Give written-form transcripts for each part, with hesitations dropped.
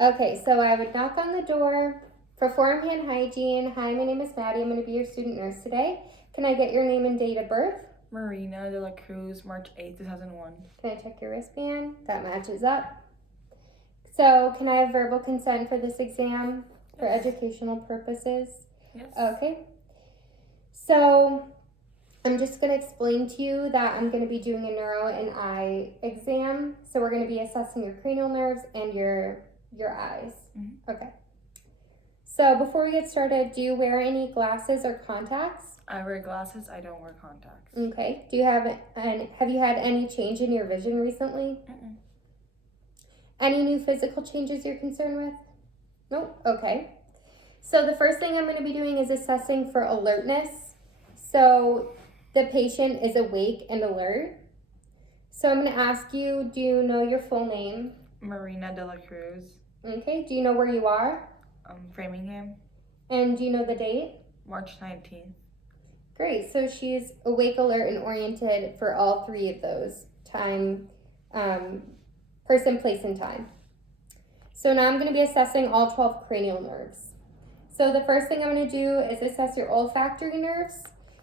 Okay, so I would knock on the door, perform hand hygiene. Hi, my name is Maddie. I'm going to be your student nurse today. Can I get your name and date of birth? Marina de la Cruz, March 8th, 2001. Can I check your wristband? That matches up. So, can I have verbal consent for this exam for Yes. educational purposes? Yes. Okay. So, I'm just going to explain to you that I'm going to be doing a neuro and eye exam. So, we're going to be assessing your cranial nerves and your eyes. Mm-hmm. Okay. So, before we get started, do you wear any glasses or contacts? I wear glasses. I don't wear contacts. Okay. Have you had any change in your vision recently? Mm-mm. Any new physical changes you're concerned with? Nope. Okay. So the first thing I'm going to be doing is assessing for alertness. So the patient is awake and alert. So I'm going to ask you, do you know your full name? Marina de la Cruz. Okay. Do you know where you are? Framingham. And do you know the date? March 19th. Great. So she's awake, alert, and oriented for all three of those: time, person, place, and time. So now I'm going to be assessing all 12 cranial nerves. So the first thing I'm going to do is assess your olfactory nerves.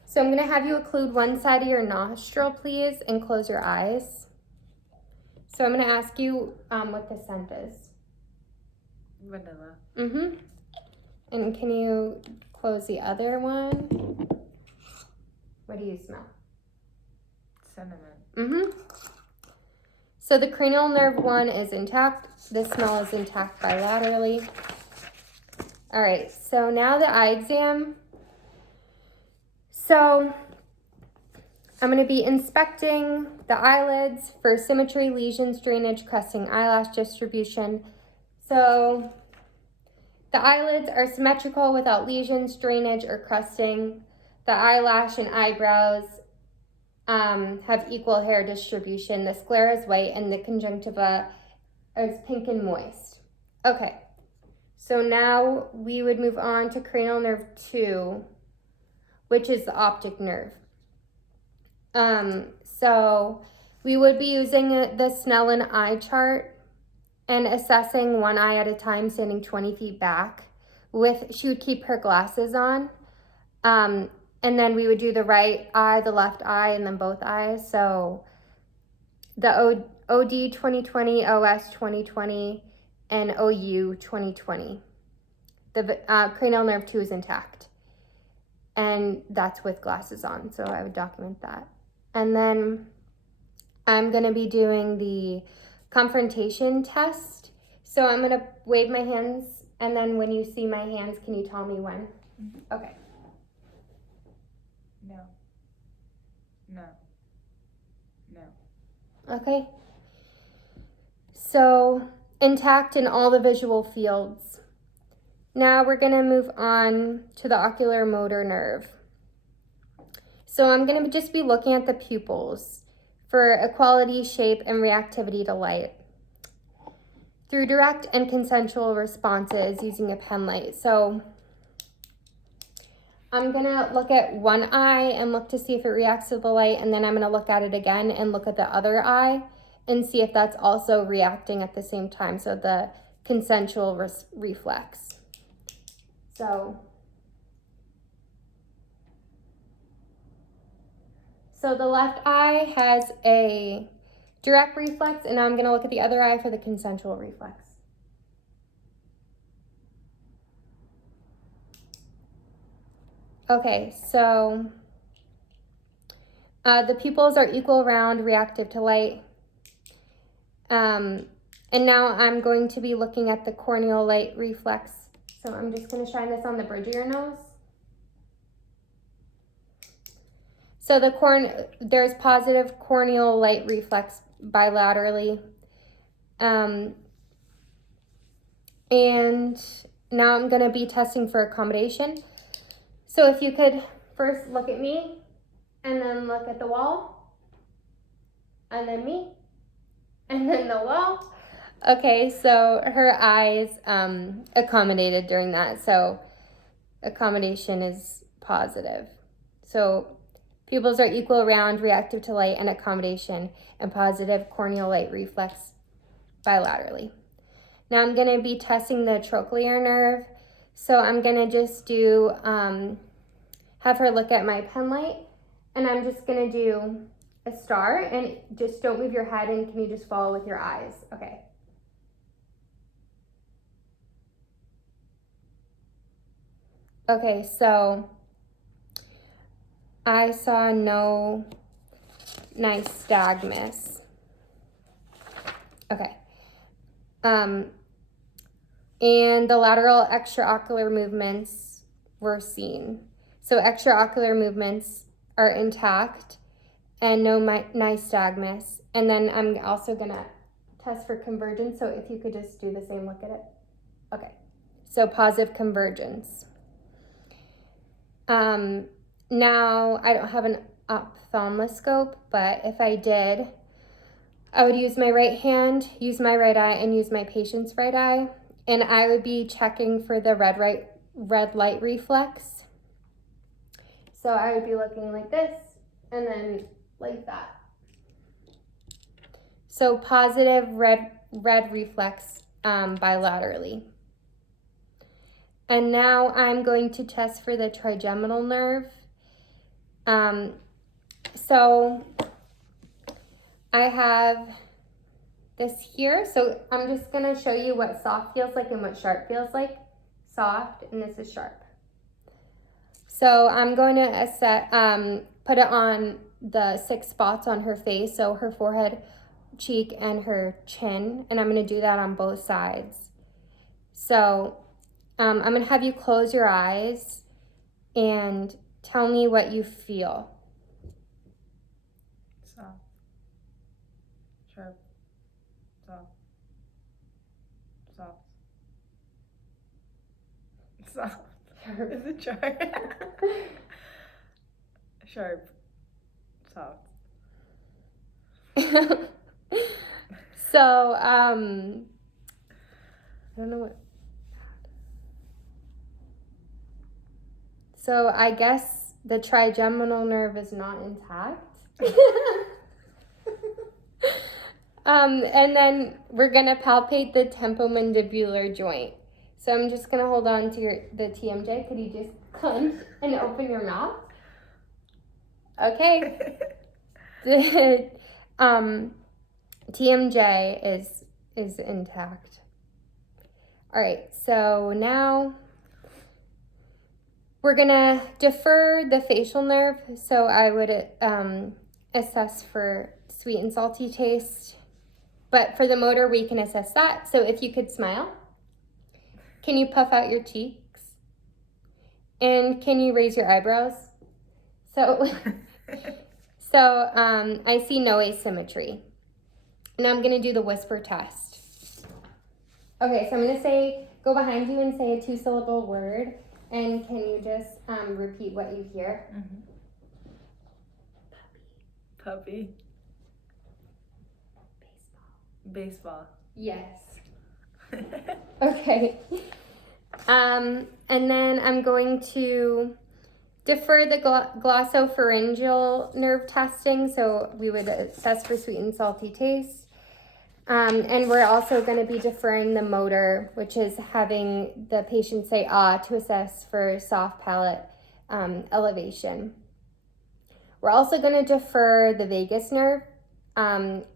So I'm going to have you occlude one side of your nostril, please, and close your eyes. So I'm going to ask you what the scent is. Vanilla. Mm-hmm. And can you close the other one? What do you smell? Cinnamon. Mm-hmm. So the cranial nerve 1 is intact. The smell is intact bilaterally. All right, so now the eye exam. So I'm going to be inspecting the eyelids for symmetry, lesions, drainage, crusting, eyelash distribution. So the eyelids are symmetrical without lesions, drainage, or crusting. The eyelash and eyebrows have equal hair distribution. The sclera is white and the conjunctiva is pink and moist. Okay, so now we would move on to cranial nerve 2, which is the optic nerve. So we would be using the Snellen eye chart and assessing one eye at a time, standing 20 feet back. She would keep her glasses on. And then we would do the right eye, the left eye, and then both eyes. So the OD 2020, OS 2020, and OU 2020. The cranial nerve 2 is intact. And that's with glasses on, so I would document that. And then I'm going to be doing the confrontation test. So I'm going to wave my hands, and then when you see my hands, can you tell me when? Mm-hmm. Okay. No. No. No. Okay. So intact in all the visual fields. Now we're going to move on to the ocular motor nerve. So I'm going to just be looking at the pupils for equality, shape, and reactivity to light through direct and consensual responses using a pen light. So I'm going to look at one eye and look to see if it reacts to the light, and then I'm going to look at it again and look at the other eye and see if that's also reacting at the same time. So the consensual reflex. So the left eye has a direct reflex, and now I'm going to look at the other eye for the consensual reflex. Okay, so the pupils are equal, round, reactive to light. And now I'm going to be looking at the corneal light reflex. So I'm just going to shine this on the bridge of your nose. So there's positive corneal light reflex bilaterally. And now I'm going to be testing for accommodation. So if you could first look at me, and then look at the wall, and then me, and then the wall. Okay, so her eyes accommodated during that. So accommodation is positive. So pupils are equal, round, reactive to light, and accommodation, and positive corneal light reflex bilaterally. Now I'm going to be testing the trochlear nerve. So I'm going to just do, have her look at my pen light, and I'm just going to do a star, and just don't move your head, and can you just follow with your eyes? Okay. Okay, so I saw no nystagmus. Okay. And the lateral extraocular movements were seen. So extraocular movements are intact and no nystagmus. And then I'm also gonna test for convergence. So if you could just do the same, look at it. Okay, so positive convergence. Now I don't have an ophthalmoscope, but if I did, I would use my right hand, use my right eye, and use my patient's right eye. And I would be checking for the red light reflex. So I would be looking like this, and then like that. So positive red reflex bilaterally. And now I'm going to test for the trigeminal nerve. So I have this here. So I'm just gonna show you what soft feels like and what sharp feels like. Soft, and this is sharp. So I'm going to put it on the 6 spots on her face, so her forehead, cheek, and her chin, and I'm gonna do that on both sides. So I'm gonna have you close your eyes and tell me what you feel. Soft. Sharp. Soft. Soft. Soft. Sharp. Is it sharp? Sharp. Soft. So, I don't know what. So I guess the trigeminal nerve is not intact. And then we're gonna palpate the temporomandibular joint. So I'm just gonna hold on to the TMJ. Could you just clench and open your mouth? Okay. The TMJ is intact. All right, so now we're gonna defer the facial nerve. So I would assess for sweet and salty taste, but for the motor, we can assess that. So if you could smile, can you puff out your cheeks? And can you raise your eyebrows? So, I see no asymmetry. Now I'm gonna do the whisper test. Okay, so I'm gonna go behind you and say a 2-syllable word, and can you just repeat what you hear? Mm-hmm. Puppy. Baseball. Yes. Okay. And then I'm going to defer the glossopharyngeal nerve testing. So we would assess for sweet and salty taste. And we're also going to be deferring the motor, which is having the patient say ah to assess for soft palate elevation. We're also going to defer the vagus nerve.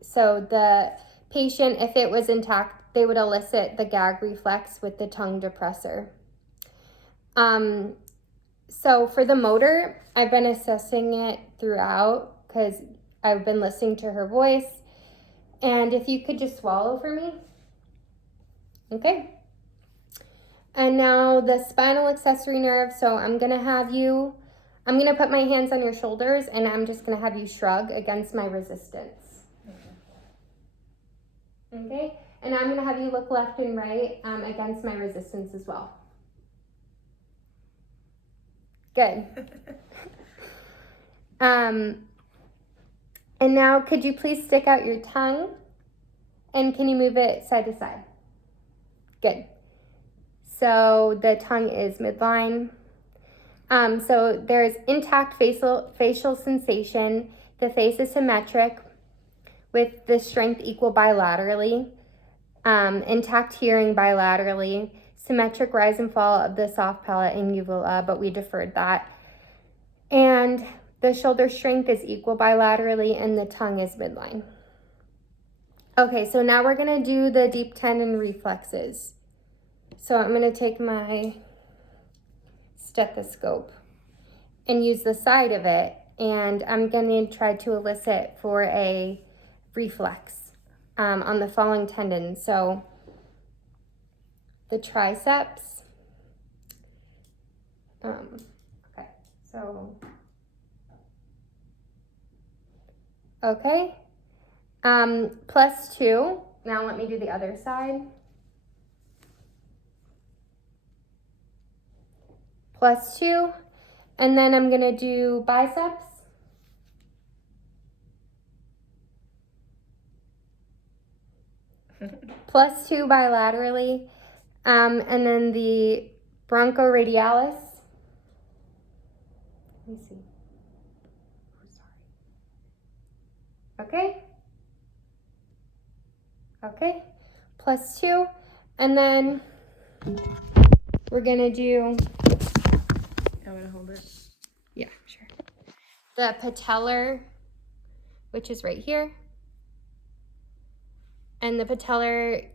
So the patient, if it was intact, they would elicit the gag reflex with the tongue depressor. So for the motor, I've been assessing it throughout because I've been listening to her voice. And if you could just swallow for me. Okay. And now the spinal accessory nerve. So I'm going to put my hands on your shoulders, and I'm just going to have you shrug against my resistance. Okay. And I'm going to have you look left and right against my resistance as well. Good. And now could you please stick out your tongue, and can you move it side to side? Good. So the tongue is midline. So there's intact facial sensation. The face is symmetric with the strength equal bilaterally. intact hearing bilaterally, symmetric rise and fall of the soft palate and uvula, but we deferred that. And the shoulder strength is equal bilaterally and the tongue is midline. Okay, so now we're gonna do the deep tendon reflexes. So I'm gonna take my stethoscope and use the side of it, and I'm gonna try to elicit for a reflex on the following tendons. So the triceps, okay, so, okay, +2, now let me do the other side. +2, and then I'm gonna do biceps. +2 bilaterally, and then the bronchoradialis. Let me see. Oh, sorry. Okay. Okay. +2, and then we're gonna do. I'm gonna hold it. Yeah, sure. The patellar, which is right here. And the patellar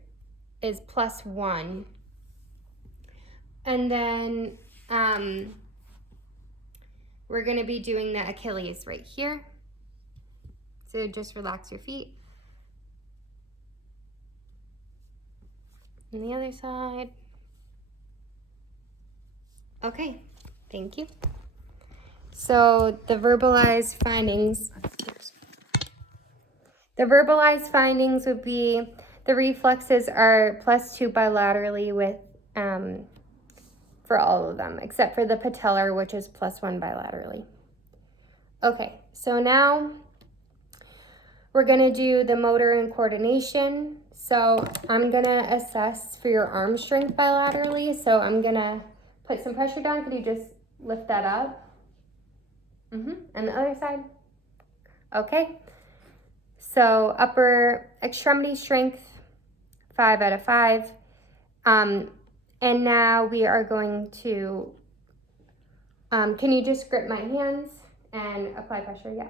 is +1. And then we're gonna be doing the Achilles right here. So just relax your feet. And the other side. Okay, thank you. So the verbalized findings. The verbalized findings would be the reflexes are +2 bilaterally with for all of them, except for the patellar, which is +1 bilaterally. Okay, so now we're gonna do the motor and coordination. So I'm gonna assess for your arm strength bilaterally. So I'm gonna put some pressure down. Could you just lift that up? And the other side. Okay. So upper extremity strength, 5 out of 5. And now we are going to, can you just grip my hands and apply pressure? Yeah.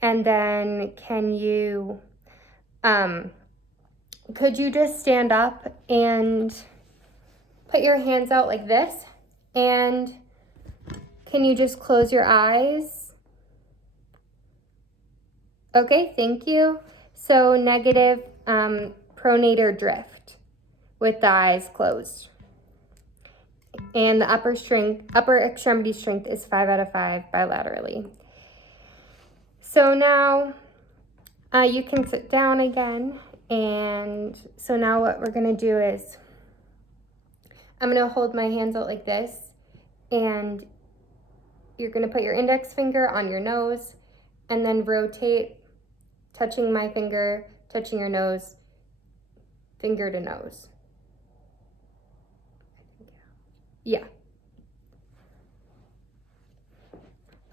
And then can you, could you just stand up and put your hands out like this? And can you just close your eyes? Okay, thank you. So negative pronator drift with the eyes closed. And the upper extremity strength is 5 out of 5 bilaterally. So now you can sit down again. And so now what we're gonna do is I'm gonna hold my hands out like this, and you're gonna put your index finger on your nose and then rotate, touching my finger, touching your nose, finger to nose. Yeah.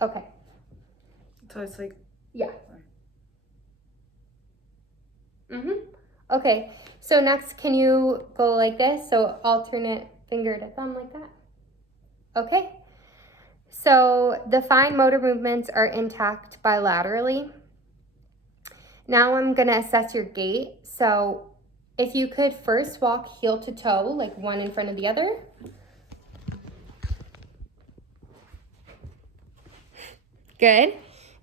Okay. So it's like. Yeah. Okay, so next, can you go like this? So alternate finger to thumb like that. Okay. So the fine motor movements are intact bilaterally. Now I'm gonna assess your gait. So if you could first walk heel to toe, like one in front of the other. Good.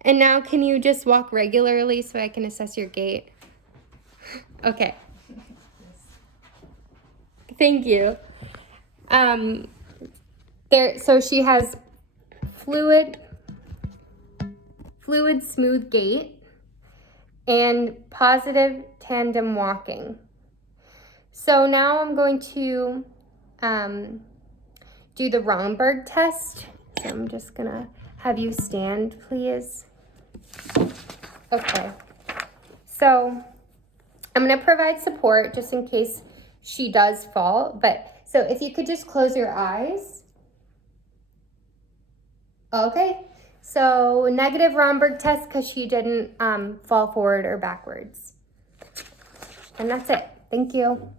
And now can you just walk regularly so I can assess your gait? Okay. Thank you. So she has fluid smooth gait and positive tandem walking. So now I'm going to do the Romberg test. So I'm just gonna have you stand, please. Okay. So I'm gonna provide support just in case she does fall, but so if you could just close your eyes. Okay, so negative Romberg test because she didn't fall forward or backwards. And that's it. Thank you.